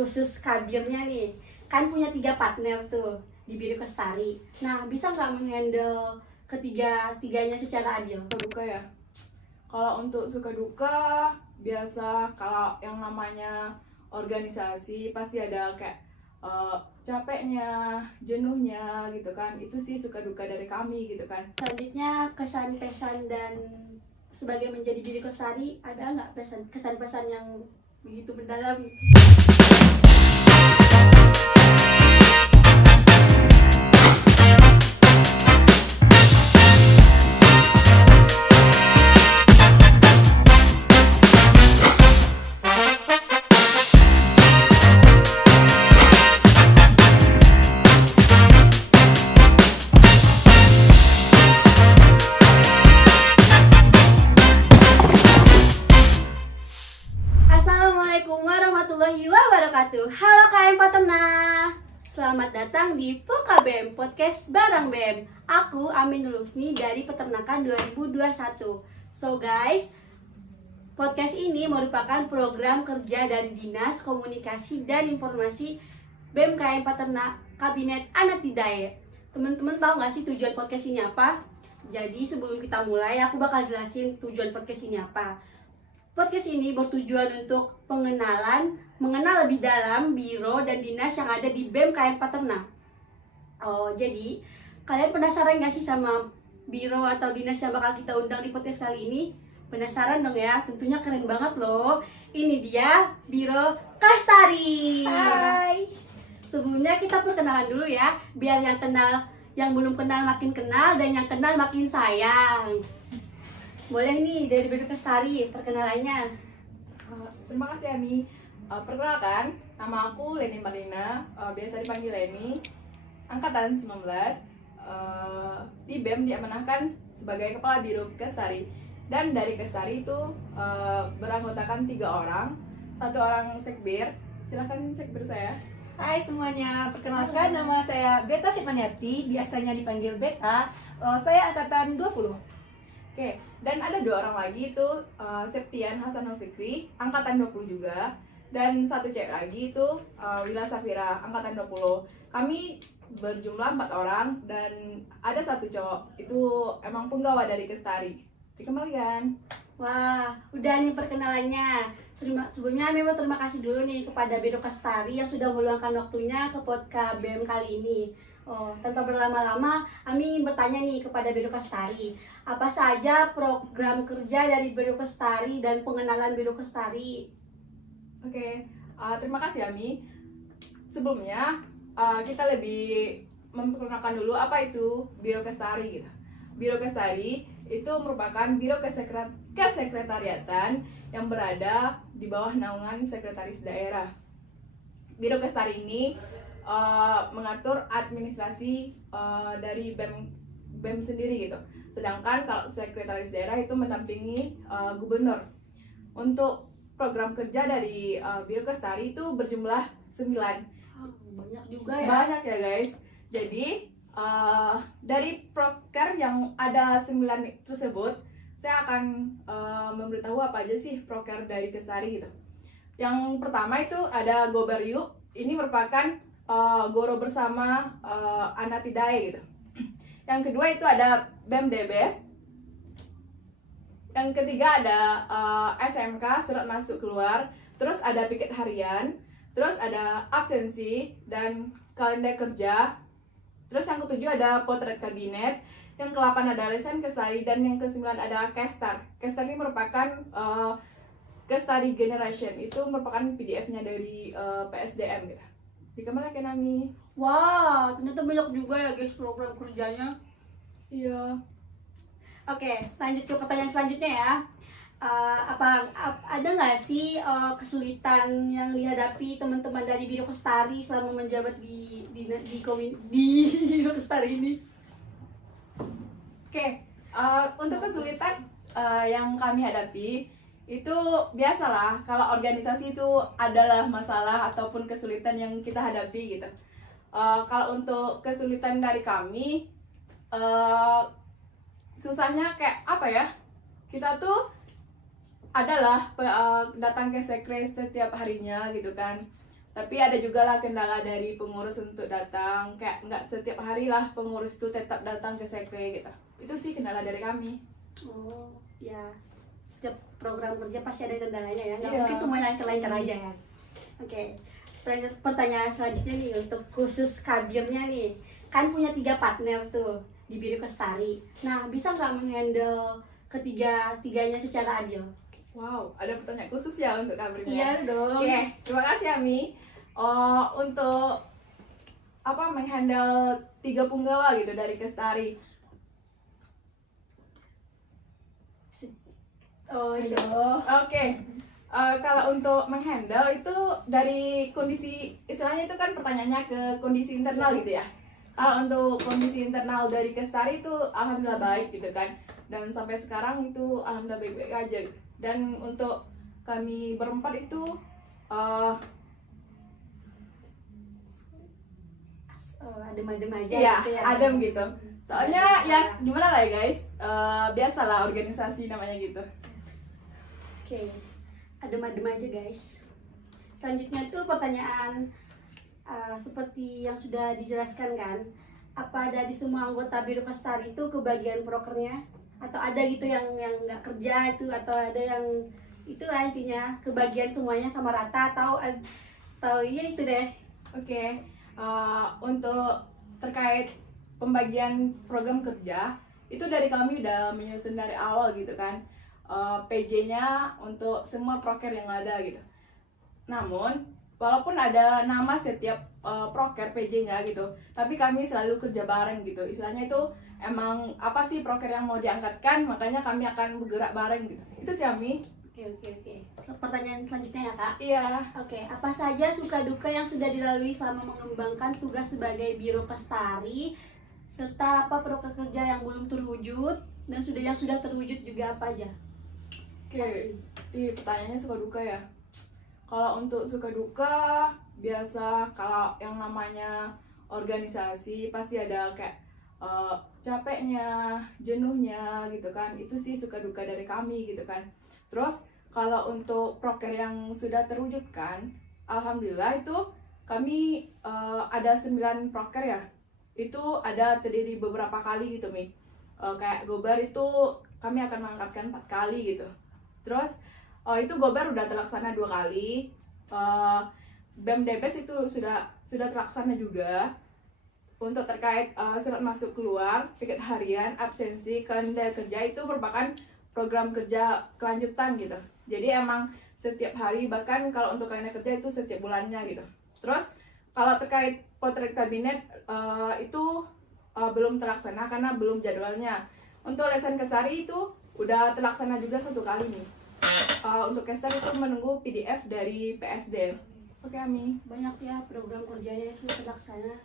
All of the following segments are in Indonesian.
khusus kabirnya nih. Kan punya 3 partner tuh di Biro Kestari. Nah, bisa nggak menghandle ketiga-tiganya secara adil? Suka duka ya. Kalau untuk suka duka, biasa kalau yang namanya organisasi pasti ada kayak capeknya, jenuhnya gitu kan. Itu sih suka duka dari kami gitu kan. Selanjutnya kesan pesan dan sebagai menjadi Biro Kestari, ada nggak kesan pesan yang begitu mendalam? Assalamualaikum warahmatullahi wabarakatuh. Halo KM Paterna, selamat datang di Poka BEM Podcast Barang BEM. Aku Aminul Husni dari Peternakan 2021. So guys, podcast ini merupakan program kerja dari Dinas Komunikasi dan Informasi BEM KM Paterna Kabinet Anak Hidayah. Teman-teman tahu nggak sih tujuan podcast ini apa? Jadi sebelum kita mulai, aku bakal jelasin tujuan podcast ini apa. Podcast ini bertujuan untuk mengenal lebih dalam biro dan dinas yang ada di BEM KM Paterna. Jadi kalian penasaran gak sih sama biro atau dinas yang bakal kita undang di podcast kali ini? Penasaran dong ya? Tentunya keren banget loh. Ini dia Biro Kestari. Hai. Sebelumnya kita perkenalan dulu ya, biar yang belum kenal makin kenal dan yang kenal makin sayang. Boleh nih dari Biro Kestari perkenalannya. Terima kasih Ami. Perkenalkan, nama aku Leni Marlina, biasa dipanggil Leni. Angkatan 19. Di BEM diamanahkan sebagai Kepala Biro Kestari. Dan dari Kestari itu beranggotakan 3 orang. 1 orang sekbir. Silakan sekbir saya. Hai semuanya, perkenalkan nama saya Beta Fitmaniati, biasanya dipanggil Beta. Saya angkatan 20. Oke, dan ada 2 orang lagi itu Septian Hasanul Fikri, angkatan 20 juga. Dan 1 cewek lagi itu Wila Safira, angkatan 20. Kami berjumlah 4 orang dan ada 1 cowok, itu emang penggawa dari Kestari. Dikembalikan. Wah, udah nih perkenalannya. Sebelumnya Ami mau terima kasih dulu nih kepada Biro Kestari yang sudah meluangkan waktunya ke podcast BEM kali ini. Tanpa berlama-lama, Ami ingin bertanya nih kepada Biro Kestari, apa saja program kerja dari Biro Kestari dan pengenalan Biro Kestari? Oke, terima kasih Ami. Sebelumnya kita lebih memperkenalkan dulu apa itu Biro Kestari gitu. Biro Kestari itu merupakan biro kesekretariatan yang berada di bawah naungan sekretaris daerah. Biro Kestari ini mengatur administrasi dari BEM sendiri gitu. Sedangkan kalau sekretaris daerah itu mendampingi gubernur. Untuk program kerja dari Biro Kestari itu berjumlah 9. Banyak juga ya. Banyak ya guys. Jadi dari proker yang ada 9 tersebut, saya akan memberitahu apa aja sih proker dari Kestari gitu. Yang pertama itu ada Goberyu. Ini merupakan goro bersama anak hidayah gitu. Yang kedua itu ada BEM Debes. Yang ketiga ada SMK, surat masuk keluar. Terus ada piket harian. Terus ada absensi dan kalender kerja. Terus yang ketujuh ada potret kabinet. Yang ke-8 ada lesen Kestari. Dan yang ke-9 ada Kestar. Kestar ini merupakan Kestari Generation. Itu merupakan PDF-nya dari PSDM gitu. Dikembalikan Ami. Wah, ternyata banyak juga ya guys program kerjanya. Iya. Oke, lanjut ke pertanyaan selanjutnya ya. Ada nggak sih kesulitan yang dihadapi teman-teman dari Biro Kestari selama menjabat di Biro Kestari ini? Oke, untuk kesulitan yang kami hadapi itu biasalah, kalau organisasi itu adalah masalah ataupun kesulitan yang kita hadapi gitu. Kalau untuk kesulitan dari kami, susahnya kayak apa ya? Kita tuh adalah datang ke sekre setiap harinya gitu kan. Tapi ada juga lah kendala dari pengurus untuk datang, kayak nggak setiap hari lah pengurus itu tetap datang ke sekre gitu. Itu sih kendala dari kami. Oh, ya. Setiap program kerja pasti ada kendalanya ya. Nggak Iya. mungkin semuanya lancar-lancar aja ya. Oke. Pertanyaan selanjutnya nih untuk khusus kabirnya nih. Kan punya 3 partner tuh di Biro Kestari. Nah, bisa nggak menghandle ketiga-tiganya secara adil? Wow, ada pertanyaan khusus ya untuk kabarnya. Iya dong. Oke, terima kasih Ami. Untuk menghandle 3 punggawa gitu dari Kestari. Oh iya. Oke, kalau untuk menghandle itu dari kondisi, istilahnya itu kan pertanyaannya ke kondisi internal gitu ya. Kalau untuk kondisi internal dari Kestari itu alhamdulillah baik gitu kan. Dan sampai sekarang itu alhamdulillah baik-baik aja. Dan untuk kami berempat itu Adem-adem aja iya, gitu ya. adem gitu. Soalnya ya gimana lah ya guys, biasalah organisasi namanya gitu. Oke, adem-adem aja guys. Selanjutnya tuh pertanyaan seperti yang sudah dijelaskan kan. Apa dari semua anggota Biro Kestari itu kebagian prokernya? Atau ada gitu yang nggak kerja itu, atau ada yang itulah intinya kebagian semuanya sama rata, atau iya itu deh. Oke, untuk terkait pembagian program kerja itu dari kami udah menyusun dari awal gitu kan, PJ-nya untuk semua proker yang ada gitu. Namun walaupun ada nama setiap proker PJ-nya gitu, tapi kami selalu kerja bareng gitu. Istilahnya itu emang apa sih proker yang mau diangkatkan, makanya kami akan bergerak bareng gitu. Itu sih Ami. Oke. Pertanyaan selanjutnya ya kak. Iya. Oke, apa saja suka duka yang sudah dilalui selama mengembangkan tugas sebagai Biro Kestari, serta apa proker kerja yang belum terwujud dan yang sudah terwujud juga apa aja? Oke, pertanyaannya suka duka ya. Kalau untuk suka duka, biasa kalau yang namanya organisasi pasti ada kayak capeknya, jenuhnya gitu kan. Itu sih suka duka dari kami gitu kan. Terus kalau untuk proker yang sudah terwujudkan, alhamdulillah itu kami ada 9 proker ya. Itu ada terdiri beberapa kali gitu Mi. Kayak Gobar itu kami akan mengangkatkan 4 kali gitu. Terus itu Gobar udah terlaksana 2 kali. BEM Debes itu sudah terlaksana juga. Untuk terkait surat masuk keluar, piket harian, absensi, kalender kerja itu merupakan program kerja kelanjutan gitu. Jadi emang setiap hari, bahkan kalau untuk kalender kerja itu setiap bulannya gitu. Terus kalau terkait potret kabinet itu belum terlaksana karena belum jadwalnya. Untuk lesan Kestari itu udah terlaksana juga 1 kali nih. Untuk Kestari itu menunggu PDF dari PSD. Oke Ami. Banyak ya program kerjanya itu terlaksana.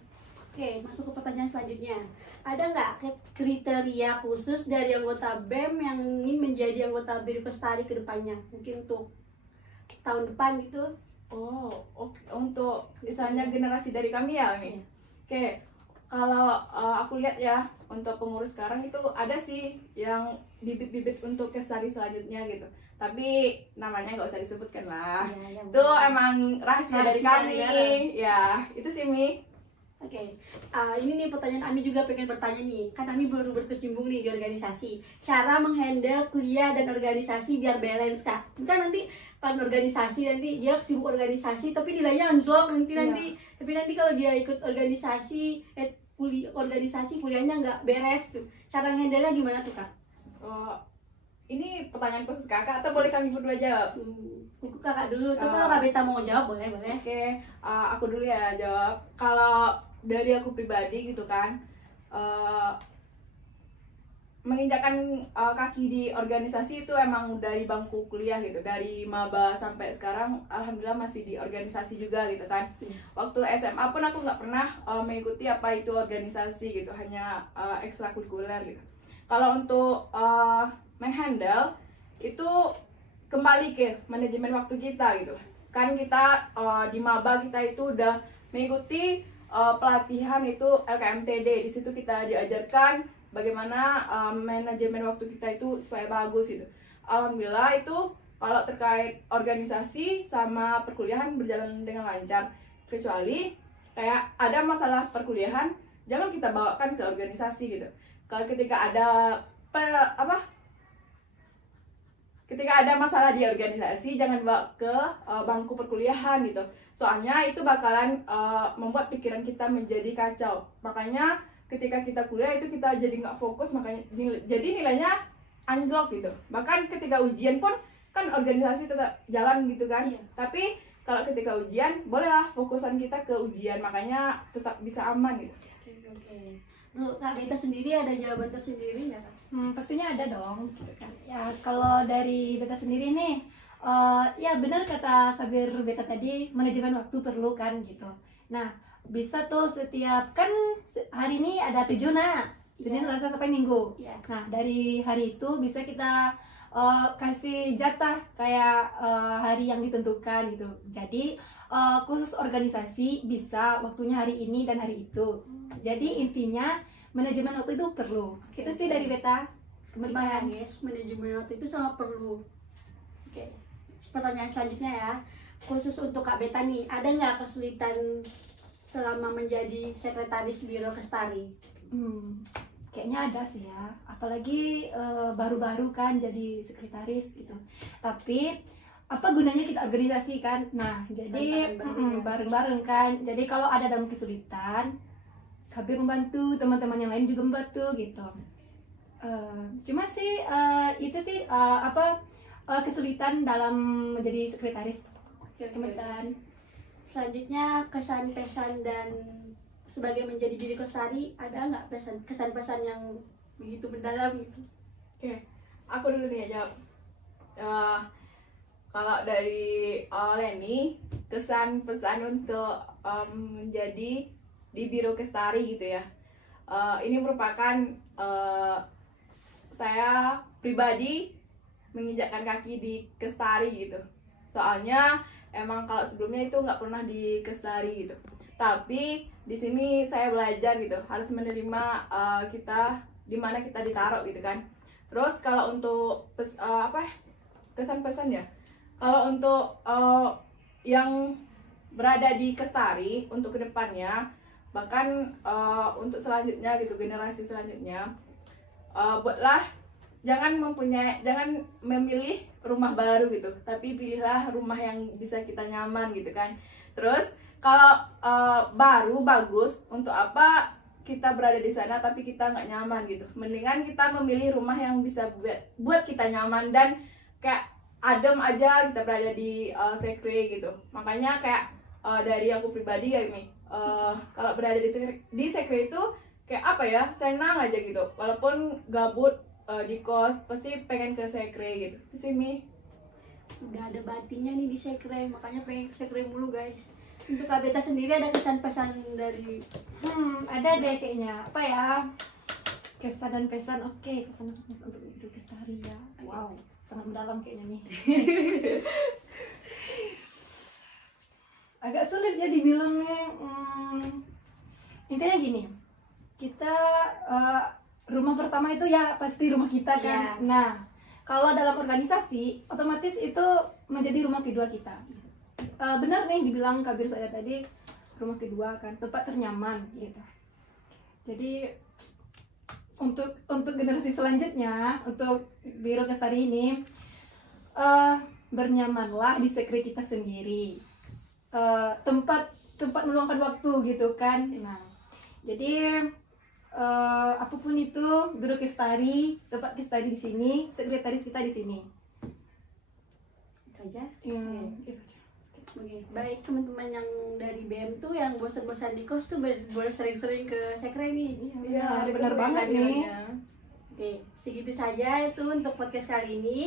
Oke, masuk ke pertanyaan selanjutnya. Ada nggak kriteria khusus dari anggota BEM yang ingin menjadi anggota Biro Kestari ke depannya? Mungkin untuk tahun depan gitu. Oh, oke. Untuk misalnya generasi dari kami ya Ami. Oke, kalau aku lihat ya, untuk pengurus sekarang itu ada sih yang bibit-bibit untuk Kestari selanjutnya gitu. Tapi namanya nggak usah disebutkan lah. Ya, Itu emang rahasia dari Rahasia kami. negara. Ya, itu sih Mi. Oke, ini nih pertanyaan Ami juga pengen bertanya nih. Kan Ami baru berkecimpung nih di organisasi. Cara menghandle kuliah dan organisasi biar balance kak. Kan nanti pan organisasi nanti dia sibuk organisasi tapi nilainya anjlok nanti. Tapi nanti kalau dia ikut organisasi, kuliahnya nggak beres tuh. Cara handle-nya gimana tuh kak? Ini pertanyaan khusus kakak atau boleh kami berdua jawab? Kakak dulu. Tapi kalau kak Beta mau jawab boleh. Oke, aku dulu ya jawab. Kalau dari aku pribadi gitu kan, menginjakkan kaki di organisasi itu emang dari bangku kuliah gitu, dari maba sampai sekarang alhamdulillah masih di organisasi juga gitu kan. Waktu SMA pun aku nggak pernah mengikuti apa itu organisasi gitu, hanya ekstrakurikuler gitu. Kalau untuk menghandle itu kembali ke manajemen waktu kita gitu kan. Kita di maba kita itu udah mengikuti pelatihan itu LKMTD. Di situ kita diajarkan bagaimana manajemen waktu kita itu supaya bagus gitu. Alhamdulillah itu kalau terkait organisasi sama perkuliahan berjalan dengan lancar. kecuali kayak ada masalah perkuliahan jangan kita bawakan ke organisasi gitu. Kalau ketika ada ketika ada masalah di organisasi jangan bawa ke bangku perkuliahan gitu, soalnya itu bakalan membuat pikiran kita menjadi kacau. Makanya ketika kita kuliah itu kita jadi nggak fokus, makanya jadi nilainya anjlok gitu. Bahkan ketika ujian pun kan organisasi tetap jalan gitu kan. Iya. Tapi kalau ketika ujian bolehlah fokusan kita ke ujian, makanya tetap bisa aman gitu. Oke. Untuk Kak Beta sendiri ada jawaban tersendiri nggak Kak? Pastinya ada dong, gitu kan. Ya kalau dari Beta sendiri nih, ya benar kata Kabir Beta tadi, manajemen waktu perlu kan gitu. Nah, bisa tuh setiap kan hari ini ada 7 Senin, Selasa sampai Minggu. Iya. Nah, dari hari itu bisa kita kasih jatah kayak hari yang ditentukan gitu. Jadi khusus organisasi bisa waktunya hari ini dan hari itu. Jadi intinya manajemen waktu itu perlu. Itu sih dari Beta. Gimana guys, manajemen waktu itu sangat perlu. Oke, pertanyaan selanjutnya ya, khusus untuk Kak Beta nih, ada nggak kesulitan selama menjadi sekretaris Biro Kestari? Kayaknya ada sih ya, apalagi baru-baru kan jadi sekretaris gitu. Tapi apa gunanya kita organisasi kan? Nah, jadi bareng-bareng kan. Jadi kalau ada dalam kesulitan, Kabir membantu, teman-teman yang lain juga membantu gitu. Cuma sih itu sih kesulitan dalam menjadi sekretaris kementerian. Selanjutnya kesan pesan dan sebagai menjadi Biro Kestari, ada nggak kesan-pesan yang begitu mendalam gitu? Oke, aku dulu nih ya jawab. Kalau dari Leni, kesan pesan untuk menjadi di Biro Kestari gitu ya. Ini merupakan saya pribadi menginjakkan kaki di Kestari gitu. Soalnya emang kalau sebelumnya itu nggak pernah di Kestari gitu. Tapi di sini saya belajar gitu, harus menerima kita di mana kita ditaruh gitu kan. Terus kalau untuk kesan-pesan ya. Kalau untuk yang berada di Kestari untuk kedepannya, bahkan untuk selanjutnya gitu, generasi selanjutnya, buatlah jangan memilih rumah baru gitu, tapi pilihlah rumah yang bisa kita nyaman gitu kan. Terus kalau baru bagus, untuk apa kita berada di sana tapi kita nggak nyaman gitu. Mendingan kita memilih rumah yang bisa buat kita nyaman dan kayak adem aja kita berada di sekre gitu. Makanya kayak dari aku pribadi ya ini, kalau berada di sekre itu kayak apa ya, senang aja gitu. Walaupun gabut di kos, pasti pengen ke sekre gitu. Itu sih Mi. Udah ada batinnya nih di sekre, makanya pengen ke sekre mulu guys. Untuk Kak Beta sendiri ada kesan-pesan dari Ada deh kayaknya. Apa ya? Kesan dan pesan. Oke, kesan dan pesan untuk Biro Kestari ya. Wow, sangat mendalam kayaknya nih. Agak sulit ya dibilangnya. Intinya gini, kita rumah pertama itu ya pasti rumah kita kan. Iya. Nah, kalau dalam organisasi otomatis itu menjadi rumah kedua kita. Benar nih dibilang Kabir saya tadi, rumah kedua kan, tempat ternyaman gitu. Jadi untuk generasi selanjutnya, untuk Biro Kestari ini, bernyamanlah di sekre kita sendiri, tempat meluangkan waktu gitu kan. Nah, jadi apapun itu, Biro Kestari, tempat Kestari di sini, sekretaris kita di sini. itu aja. Itu aja. Oke, baik teman-teman yang dari BM tuh yang bosan-bosan di kos tuh boleh sering-sering ke sekre nih. Iya, benar itu banget nih. kehadirannya. Oke, segitu saja itu untuk podcast kali ini.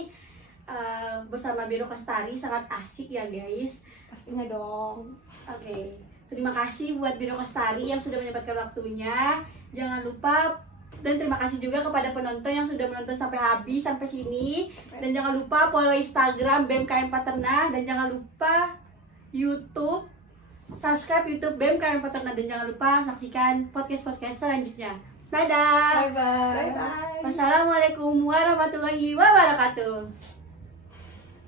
Bersama Biro Kestari sangat asik ya guys. Pastinya dong. Oke, terima kasih buat Biro Kestari yang sudah menyempatkan waktunya. Jangan lupa, dan terima kasih juga kepada penonton yang sudah menonton sampai habis, sampai sini. Dan jangan lupa follow Instagram BMKM Paterna, dan jangan lupa YouTube, subscribe YouTube BMKM Paterna, dan jangan lupa saksikan podcast-podcast selanjutnya. Dadah. Bye bye. Wassalamualaikum warahmatullahi wabarakatuh.